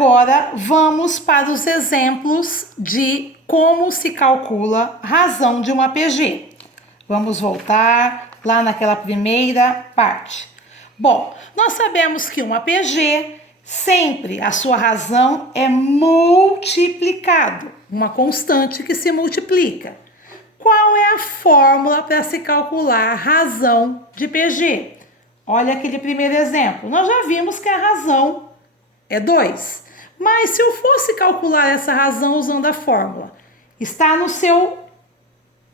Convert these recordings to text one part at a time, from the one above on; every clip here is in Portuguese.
Agora vamos para os exemplos de como se calcula razão de uma PG. Vamos voltar lá naquela primeira parte. Bom, nós sabemos que uma PG, sempre a sua razão é multiplicado, uma constante que se multiplica. Qual é a fórmula para se calcular a razão de PG? Olha aquele primeiro exemplo. Nós já vimos que a razão é 2. Mas se eu fosse calcular essa razão usando a fórmula, está no seu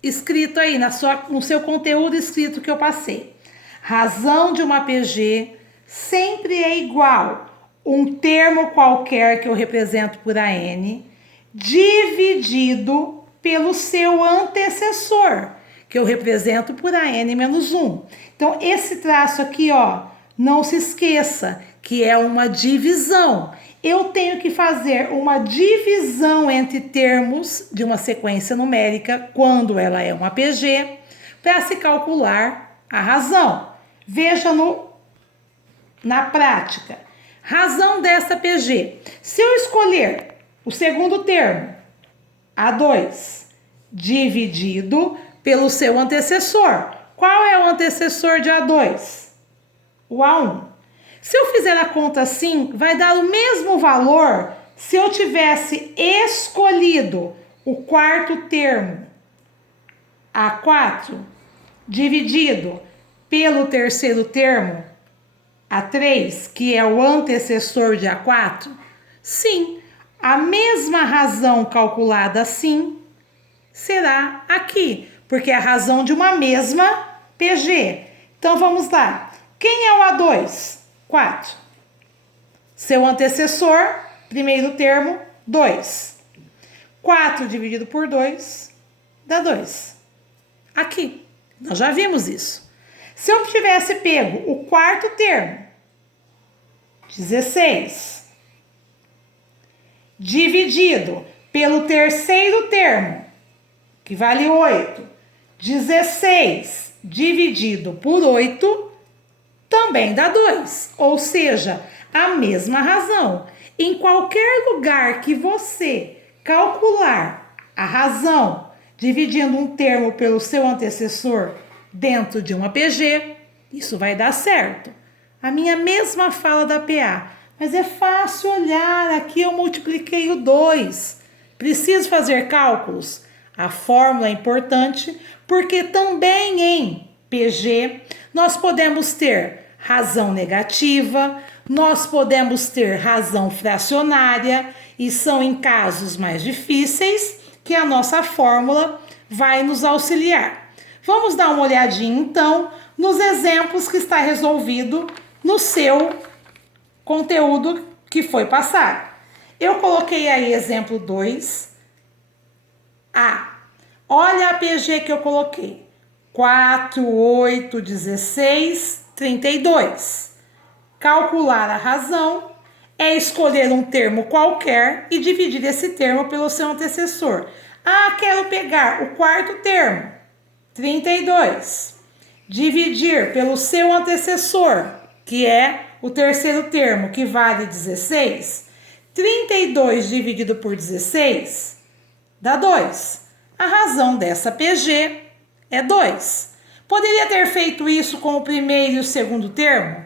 escrito aí, no seu conteúdo escrito que eu passei. Razão de uma PG sempre é igual um termo qualquer que eu represento por AN, dividido pelo seu antecessor, que eu represento por AN menos 1. Então, esse traço aqui, ó, não se esqueça que é uma divisão. Eu tenho que fazer uma divisão entre termos de uma sequência numérica, quando ela é uma PG, para se calcular a razão. Veja na prática. Razão dessa PG. Se eu escolher o segundo termo, A2, dividido pelo seu antecessor. Qual é o antecessor de A2? O A1. Se eu fizer a conta assim, vai dar o mesmo valor se eu tivesse escolhido o quarto termo, A4, dividido pelo terceiro termo, A3, que é o antecessor de A4. Sim, a mesma razão calculada assim será aqui, porque é a razão de uma mesma PG. Então vamos lá. Quem é o A2? 4. Seu antecessor, primeiro termo, 2. 4 dividido por 2 dá 2. Aqui, nós já vimos isso. Se eu tivesse pego o quarto termo, 16, dividido pelo terceiro termo, que vale 8, 16 dividido por 8 também dá 2, ou seja, a mesma razão. Em qualquer lugar que você calcular a razão dividindo um termo pelo seu antecessor dentro de uma PG, isso vai dar certo. A minha mesma fala da PA, mas é fácil olhar, aqui eu multipliquei o 2. Preciso fazer cálculos? A fórmula é importante porque também em PG nós podemos ter razão negativa, nós podemos ter razão fracionária e são em casos mais difíceis que a nossa fórmula vai nos auxiliar. Vamos dar uma olhadinha então nos exemplos que está resolvido no seu conteúdo que foi passado. Eu coloquei aí exemplo 2. Olha a PG que eu coloquei. 4, 8, 16, 32. Calcular a razão é escolher um termo qualquer e dividir esse termo pelo seu antecessor. Quero pegar o quarto termo, 32. Dividir pelo seu antecessor, que é o terceiro termo, que vale 16. 32 dividido por 16 dá 2. A razão dessa PG é 2. Poderia ter feito isso com o primeiro e o segundo termo?